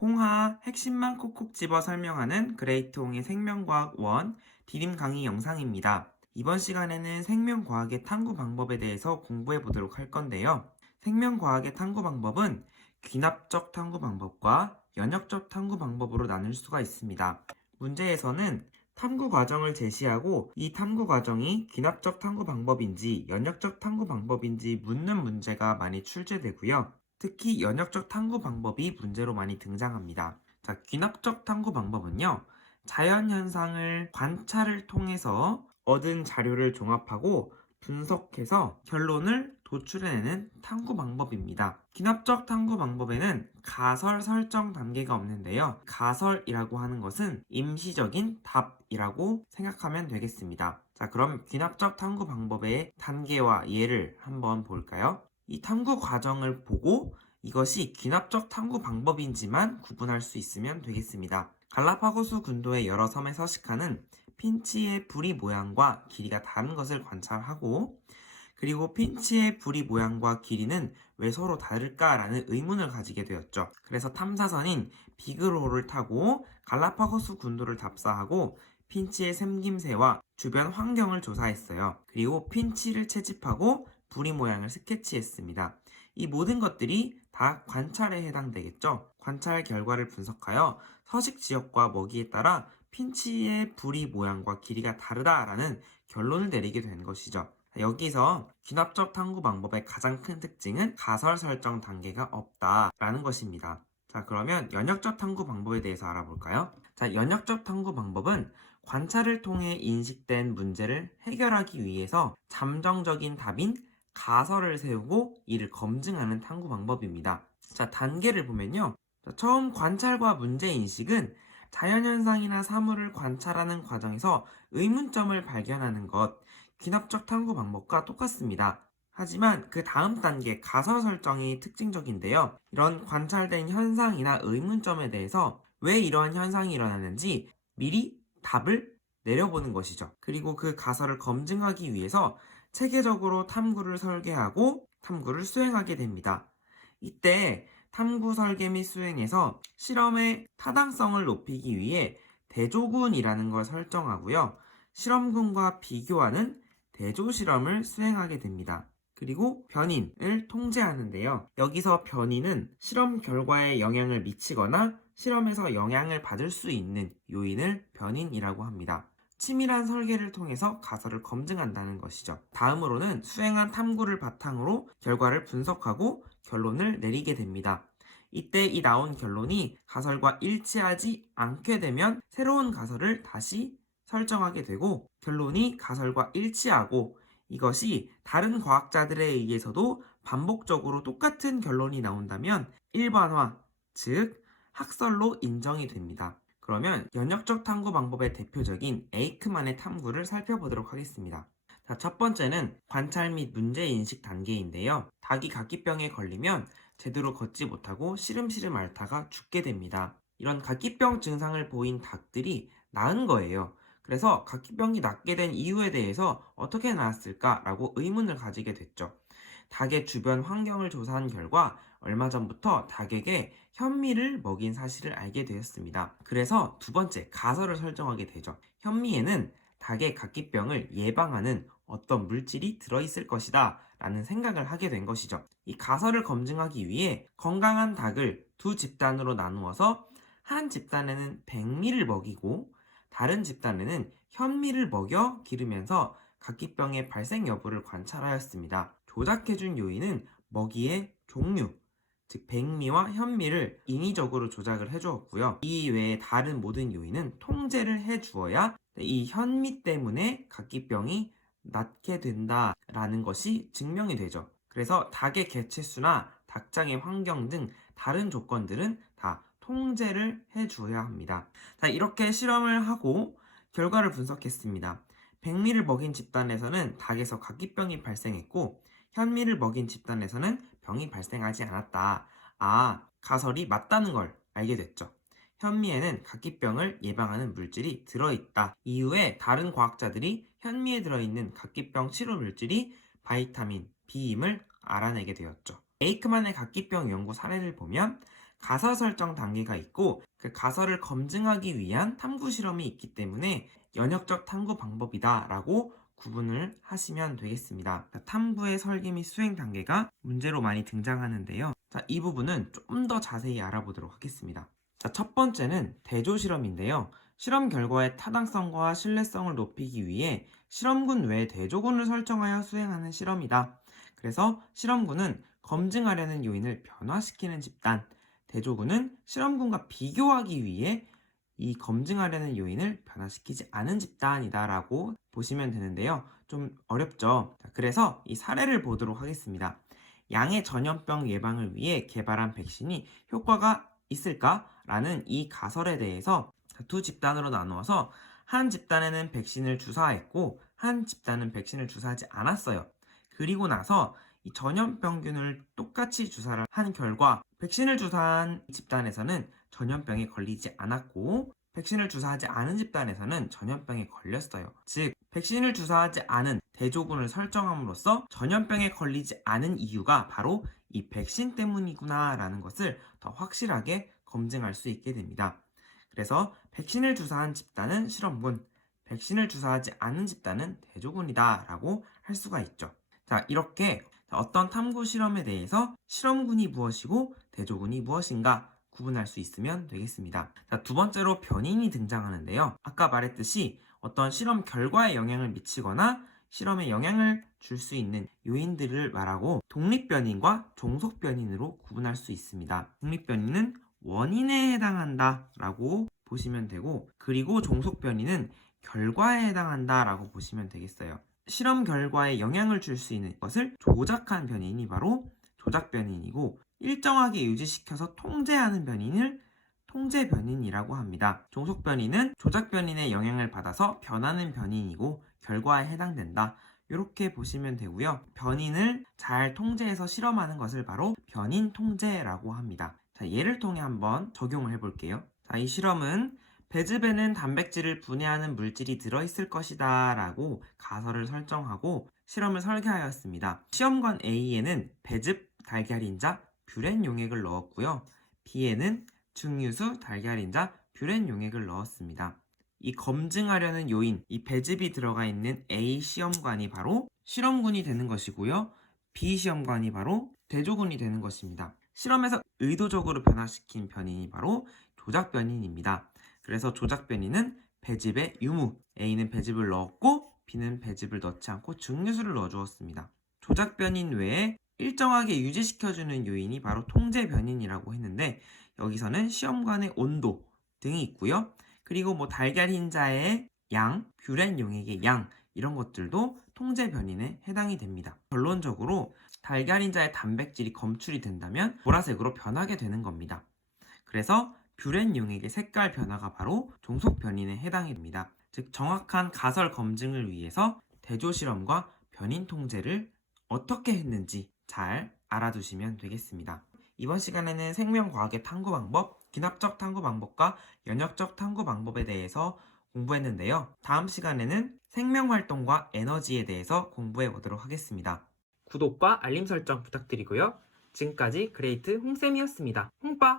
홍하 핵심만 콕콕 집어 설명하는 그레이트 홍의 생명과학 1 디딤 강의 영상입니다. 이번 시간에는 생명과학의 탐구 방법에 대해서 공부해 보도록 할 건데요. 생명과학의 탐구 방법은 귀납적 탐구 방법과 연역적 탐구 방법으로 나눌 수가 있습니다. 문제에서는 탐구 과정을 제시하고 이 탐구 과정이 귀납적 탐구 방법인지 연역적 탐구 방법인지 묻는 문제가 많이 출제되고요. 특히 연역적 탐구 방법이 문제로 많이 등장합니다. 자, 귀납적 탐구 방법은요, 자연 현상을 관찰을 통해서 얻은 자료를 종합하고 분석해서 결론을 도출해내는 탐구 방법입니다. 귀납적 탐구 방법에는 가설 설정 단계가 없는데요. 가설이라고 하는 것은 임시적인 답이라고 생각하면 되겠습니다. 자, 그럼 귀납적 탐구 방법의 단계와 예를 한번 볼까요? 이 탐구 과정을 보고 이것이 귀납적 탐구 방법인지만 구분할 수 있으면 되겠습니다. 갈라파고스 군도의 여러 섬에 서식하는 핀치의 부리 모양과 길이가 다른 것을 관찰하고, 그리고 핀치의 부리 모양과 길이는 왜 서로 다를까라는 의문을 가지게 되었죠. 그래서 탐사선인 비글호를 타고 갈라파고스 군도를 답사하고 핀치의 생김새와 주변 환경을 조사했어요. 그리고 핀치를 채집하고 부리 모양을 스케치했습니다. 이 모든 것들이 다 관찰에 해당되겠죠. 관찰 결과를 분석하여 서식 지역과 먹이에 따라 핀치의 부리 모양과 길이가 다르다라는 결론을 내리게 된 것이죠. 여기서 귀납적 탐구 방법의 가장 큰 특징은 가설 설정 단계가 없다라는 것입니다. 자, 그러면 연역적 탐구 방법에 대해서 알아볼까요? 자, 연역적 탐구 방법은 관찰을 통해 인식된 문제를 해결하기 위해서 잠정적인 답인 가설을 세우고 이를 검증하는 탐구 방법입니다. 자, 단계를 보면요. 자, 처음 관찰과 문제 인식은 자연현상이나 사물을 관찰하는 과정에서 의문점을 발견하는 것, 귀납적 탐구 방법과 똑같습니다. 하지만 그 다음 단계 가설 설정이 특징적인데요. 이런 관찰된 현상이나 의문점에 대해서 왜 이러한 현상이 일어나는지 미리 답을 내려보는 것이죠. 그리고 그 가설을 검증하기 위해서 체계적으로 탐구를 설계하고 탐구를 수행하게 됩니다. 이때 탐구 설계 및 수행에서 실험의 타당성을 높이기 위해 대조군이라는 걸 설정하고요. 실험군과 비교하는 대조 실험을 수행하게 됩니다. 그리고 변인을 통제하는데요. 여기서 변인은 실험 결과에 영향을 미치거나 실험에서 영향을 받을 수 있는 요인을 변인이라고 합니다. 치밀한 설계를 통해서 가설을 검증한다는 것이죠. 다음으로는 수행한 탐구를 바탕으로 결과를 분석하고 결론을 내리게 됩니다. 이때 이 나온 결론이 가설과 일치하지 않게 되면 새로운 가설을 다시 설정하게 되고, 결론이 가설과 일치하고 이것이 다른 과학자들에 의해서도 반복적으로 똑같은 결론이 나온다면 일반화, 즉 학설로 인정이 됩니다. 그러면 연역적 탐구 방법의 대표적인 에이크만의 탐구를 살펴보도록 하겠습니다. 자, 첫 번째는 관찰 및 문제 인식 단계인데요. 닭이 각기병에 걸리면 제대로 걷지 못하고 시름시름 앓다가 죽게 됩니다. 이런 각기병 증상을 보인 닭들이 나은 거예요. 그래서 각기병이 낫게 된 이유에 대해서 어떻게 나았을까라고 의문을 가지게 됐죠. 닭의 주변 환경을 조사한 결과 얼마 전부터 닭에게 현미를 먹인 사실을 알게 되었습니다. 그래서 두 번째 가설을 설정하게 되죠. 현미에는 닭의 각기병을 예방하는 어떤 물질이 들어있을 것이다 라는 생각을 하게 된 것이죠. 이 가설을 검증하기 위해 건강한 닭을 두 집단으로 나누어서 한 집단에는 백미를 먹이고 다른 집단에는 현미를 먹여 기르면서 각기병의 발생 여부를 관찰하였습니다. 조작해준 요인은 먹이의 종류, 즉 백미와 현미를 인위적으로 조작을 해주었고요. 이 외에 다른 모든 요인은 통제를 해주어야 이 현미 때문에 각기병이 낫게 된다라는 것이 증명이 되죠. 그래서 닭의 개체수나 닭장의 환경 등 다른 조건들은 다 통제를 해주어야 합니다. 자, 이렇게 실험을 하고 결과를 분석했습니다. 백미를 먹인 집단에서는 닭에서 각기병이 발생했고 현미를 먹인 집단에서는 병이 발생하지 않았다. 가설이 맞다는 걸 알게 됐죠. 현미에는 각기병을 예방하는 물질이 들어있다. 이후에 다른 과학자들이 현미에 들어있는 각기병 치료 물질이 바이타민 B임을 알아내게 되었죠. 에이크만의 각기병 연구 사례를 보면 가설 설정 단계가 있고 그 가설을 검증하기 위한 탐구 실험이 있기 때문에 연역적 탐구 방법이다라고 구분을 하시면 되겠습니다. 탐구의 설계 및 수행 단계가 문제로 많이 등장하는데요. 자, 이 부분은 좀 더 자세히 알아보도록 하겠습니다. 자, 첫 번째는 대조 실험인데요. 실험 결과의 타당성과 신뢰성을 높이기 위해 실험군 외에 대조군을 설정하여 수행하는 실험이다. 그래서 실험군은 검증하려는 요인을 변화시키는 집단, 대조군은 실험군과 비교하기 위해 이 검증하려는 요인을 변화시키지 않은 집단이다라고 보시면 되는데요. 좀 어렵죠? 그래서 이 사례를 보도록 하겠습니다. 양의 전염병 예방을 위해 개발한 백신이 효과가 있을까라는 이 가설에 대해서 두 집단으로 나누어서 한 집단에는 백신을 주사했고 한 집단은 백신을 주사하지 않았어요. 그리고 나서 이 전염병균을 똑같이 주사를 한 결과 백신을 주사한 집단에서는 전염병에 걸리지 않았고 백신을 주사하지 않은 집단에서는 전염병에 걸렸어요. 즉, 백신을 주사하지 않은 대조군을 설정함으로써 전염병에 걸리지 않은 이유가 바로 이 백신 때문이구나 라는 것을 더 확실하게 검증할 수 있게 됩니다. 그래서 백신을 주사한 집단은 실험군, 백신을 주사하지 않은 집단은 대조군이다 라고 할 수가 있죠. 자, 이렇게 어떤 탐구 실험에 대해서 실험군이 무엇이고 대조군이 무엇인가 구분할 수 있으면 되겠습니다. 자, 두 번째로 변인이 등장하는데요. 아까 말했듯이 어떤 실험 결과에 영향을 미치거나 실험에 영향을 줄 수 있는 요인들을 말하고 독립변인과 종속변인으로 구분할 수 있습니다. 독립변인은 원인에 해당한다 라고 보시면 되고, 그리고 종속변인은 결과에 해당한다 라고 보시면 되겠어요. 실험 결과에 영향을 줄 수 있는 것을 조작한 변인이 바로 조작 변인이고, 일정하게 유지시켜서 통제하는 변인을 통제 변인이라고 합니다. 종속 변인은 조작 변인의 영향을 받아서 변하는 변인이고 결과에 해당된다. 이렇게 보시면 되고요. 변인을 잘 통제해서 실험하는 것을 바로 변인 통제라고 합니다. 자, 예를 통해 한번 적용을 해볼게요. 자, 이 실험은 배즙에는 단백질을 분해하는 물질이 들어있을 것이다 라고 가설을 설정하고 실험을 설계하였습니다. 시험관 A에는 배즙, 달걀인자, 뷰렌 용액을 넣었고요. B에는 증류수, 달걀인자, 뷰렌 용액을 넣었습니다. 이 검증하려는 요인, 이 배즙이 들어가 있는 A 시험관이 바로 실험군이 되는 것이고요. B 시험관이 바로 대조군이 되는 것입니다. 실험에서 의도적으로 변화시킨 변인이 바로 조작 변인입니다. 그래서 조작 변인은 배즙에 유무, A는 배즙을 넣었고 B는 배즙을 넣지 않고 증류수를 넣어주었습니다. 조작 변인 외에 일정하게 유지시켜주는 요인이 바로 통제 변인이라고 했는데 여기서는 시험관의 온도 등이 있고요. 그리고 뭐 달걀 흰자의 양, 뷰렌 용액의 양 이런 것들도 통제 변인에 해당이 됩니다. 결론적으로 달걀 흰자의 단백질이 검출이 된다면 보라색으로 변하게 되는 겁니다. 그래서 뷰렌 용액의 색깔 변화가 바로 종속 변인에 해당이 됩니다. 즉 정확한 가설 검증을 위해서 대조 실험과 변인 통제를 어떻게 했는지 잘 알아두시면 되겠습니다. 이번 시간에는 생명과학의 탐구 방법, 기납적 탐구 방법과 연역적 탐구 방법에 대해서 공부했는데요. 다음 시간에는 생명활동과 에너지에 대해서 공부해 보도록 하겠습니다. 구독과 알림 설정 부탁드리고요. 지금까지 그레이트 홍쌤이었습니다. 홍빠!